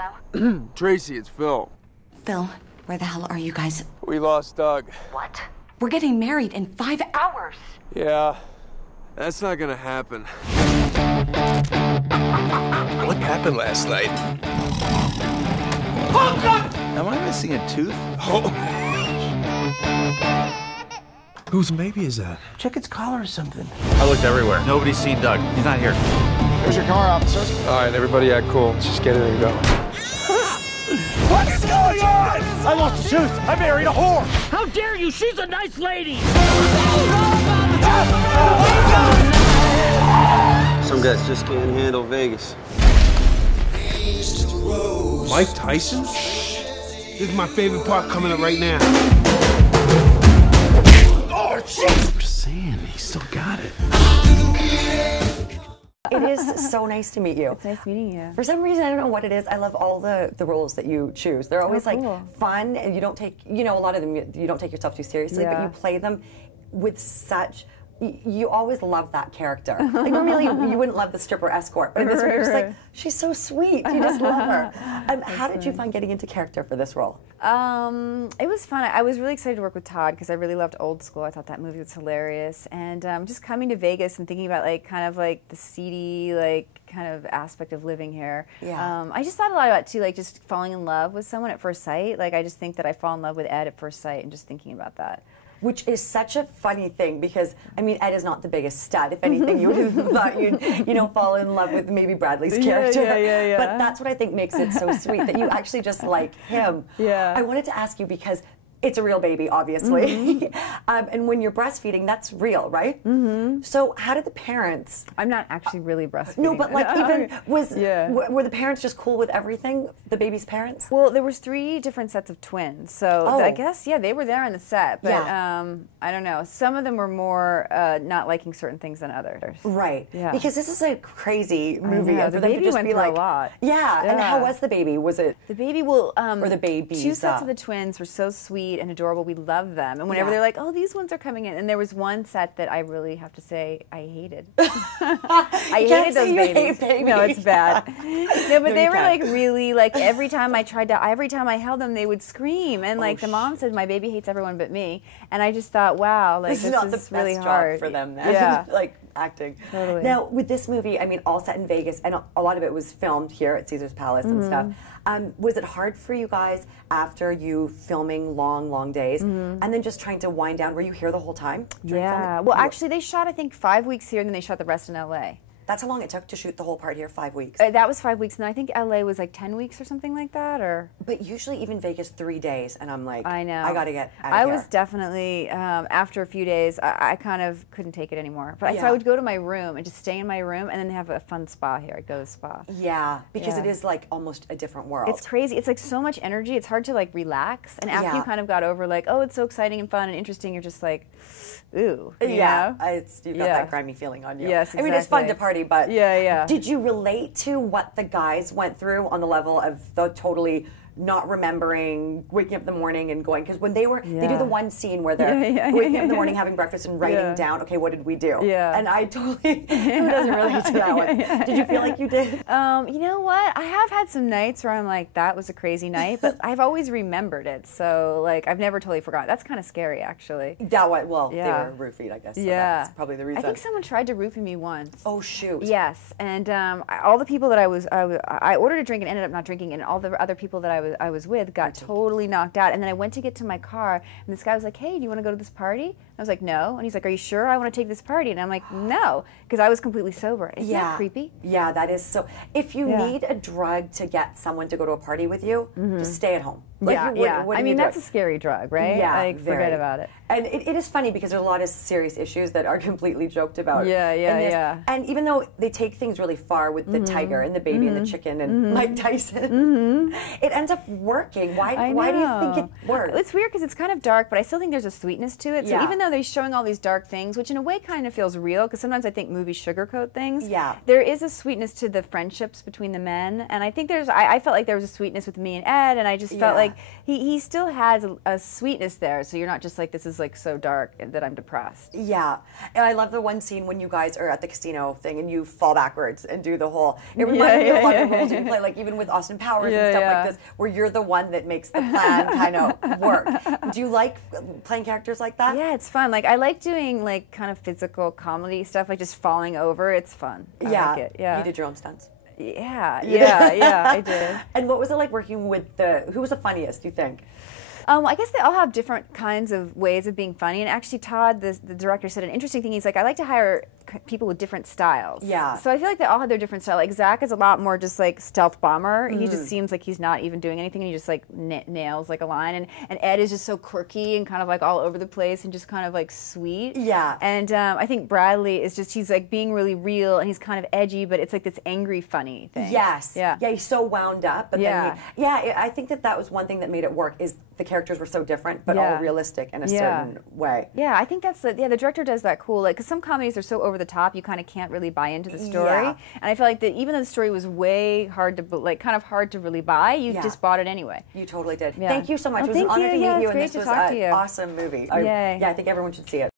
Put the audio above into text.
Hello? Tracy, it's Phil. Phil, where the hell are you guys? We lost Doug. What? We're getting married in 5 hours. Yeah, that's not gonna happen. What happened last night? Am I missing a tooth? Oh. Whose baby is that? Check its collar or something. I looked everywhere. Nobody's seen Doug. He's not here. There's your car, officers. All right, everybody act cool. Let's just get it and go. What's going on? I lost a tooth. I married a whore. How dare you? She's a nice lady. Some guys just can't handle Vegas. Mike Tyson? This is my favorite part coming up right now. Oh, jeez! We're saying he still got it. It is so nice to meet you. It's nice meeting you. For some reason, I don't know what it is. I love all the roles that you choose. They're always cool. like fun, and you don't take, you know, a lot of them, you don't take yourself too seriously, but you play them with such, you always love that character. Like normally you wouldn't love the stripper escort, but in this one you're just like, she's so sweet. You just love her. How did you find getting into character for this role? It was fun. I was really excited to work with Todd because I really loved Old School. I thought that movie was hilarious. And just coming to Vegas and thinking about like kind of like the seedy like kind of aspect of living here. Yeah. I just thought a lot about too like just falling in love with someone at first sight. Like I just think that I fall in love with Ed at first sight and just thinking about that. Which is such a funny thing because, I mean, Ed is not the biggest stud. If anything, you would have thought you'd, you know, fall in love with maybe Bradley's character. Yeah. But that's what I think makes it so sweet, that you actually just like him. Yeah. I wanted to ask you because it's a real baby, obviously. And when you're breastfeeding, that's real, right? So how did the parents... I'm not actually really breastfeeding. No, but like even, were the parents just cool with everything, the baby's parents? Well, there was 3 different sets of twins. So I guess, they were there on the set. But I don't know. Some of them were more not liking certain things than others. Right. Yeah. Because this is a crazy movie. Know, And for the them baby to just went be through like, a lot. Yeah. And how was the baby? Was it... The baby will... or the babies. 2 sets of the twins were so sweet and adorable. We love them. And whenever they're like, oh, these ones are coming in. And there was one set that I really have to say I hated. I hated those babies. No, it's bad. No, but they were like really like every time I held them, they would scream. And like the mom said, my baby hates everyone but me. And I just thought, wow, like this is not the really best hard job for them then. Yeah. Like acting. Totally. Now, with this movie, I mean, all set in Vegas, and a lot of it was filmed here at Caesar's Palace and stuff. Was it hard for you guys after you filming long days and then just trying to wind down? Were you here the whole time? Yeah. Well, actually, they shot, I think, 5 weeks here, and then they shot the rest in L.A. That's how long it took to shoot the whole part here, 5 weeks. That was 5 weeks, and I think L.A. was like 10 weeks or something like that, or... But usually even Vegas 3 days, and I'm like, I know. I gotta get out of I here. was definitely, after a few days, I kind of couldn't take it anymore. But so I would go to my room and just stay in my room, and then have a fun spa here. I'd go to the spa. Yeah, because it is like almost a different world. It's crazy. It's like so much energy. It's hard to like relax. And after you kind of got over like, oh, it's so exciting and fun and interesting, you're just like, ooh. You know? You've got that grimy feeling on you. Yes, exactly. I mean, it's fun to party, but yeah. Did you relate to what the guys went through on the level of the totally not remembering, waking up in the morning and going, because when they do the one scene where they're waking up in the morning, having breakfast and writing down, okay, what did we do? Yeah. And I totally, who doesn't relate to that one? Did you feel like you did? You know what? I have had some nights where I'm like, that was a crazy night, but I've always remembered it. So like, I've never totally forgotten. That's kind of scary, actually. They were roofied, I guess. So that's probably the reason. I think someone tried to roofie me once. Oh, shoot. Yes. And all the people that I ordered a drink and ended up not drinking, and all the other people that I was with got totally knocked out. And then I went to get to my car, and this guy was like, hey, do you want to go to this party? I was like, no. And he's like, are you sure I want to take this party? And I'm like, no, because I was completely sober. Isn't that creepy? Yeah, that is so. If you need a drug to get someone to go to a party with you, just stay at home. Like, I mean, that's a scary drug, right? Yeah, like, forget about it. And it is funny because there's a lot of serious issues that are completely joked about. Yeah. And even though they take things really far with the tiger and the baby and the chicken and Mike Tyson, it ends up working. Why do you think it works? It's weird because it's kind of dark, but I still think there's a sweetness to it. So even though though they're showing all these dark things, which in a way kind of feels real, because sometimes I think movies sugarcoat things. Yeah. There is a sweetness to the friendships between the men, and I think I felt like there was a sweetness with me and Ed, and I just felt like he still has a sweetness there, so you're not just like, this is like so dark that I'm depressed. Yeah. And I love the one scene when you guys are at the casino thing and you fall backwards and do the whole, it reminded me of a lot of roles you play, like even with Austin Powers and stuff like this, where you're the one that makes the plan kind of work. Do you like playing characters like that? Yeah, it's fun. Like, I like doing like kind of physical comedy stuff, like just falling over. It's fun. I like it. Yeah. You did your own stunts. Yeah, I did. And what was it like working with who was the funniest, do you think? I guess they all have different kinds of ways of being funny. And actually, Todd, the director, said an interesting thing. He's like, I like to hire people with different styles. Yeah. So I feel like they all have their different style. Like, Zach is a lot more just like stealth bomber. He just seems like he's not even doing anything, and he just like nails like a line. And Ed is just so quirky and kind of like all over the place and just kind of like sweet. Yeah. And I think Bradley is just, he's like being really real, and he's kind of edgy, but it's like this angry funny thing. Yes. Yeah. Yeah, he's so wound up. But then I think that was one thing that made it work, is the characters were so different, but all realistic in a certain way. Yeah, I think that's the director does that cool. Like, because some comedies are so over the top, you kind of can't really buy into the story. Yeah. And I feel like that even though the story was way hard to, like, kind of hard to really buy, you just bought it anyway. You totally did. Yeah. Thank you so much. Well, it was an honor to meet you, and great this to was talk to you. an awesome movie. Yay. I think everyone should see it.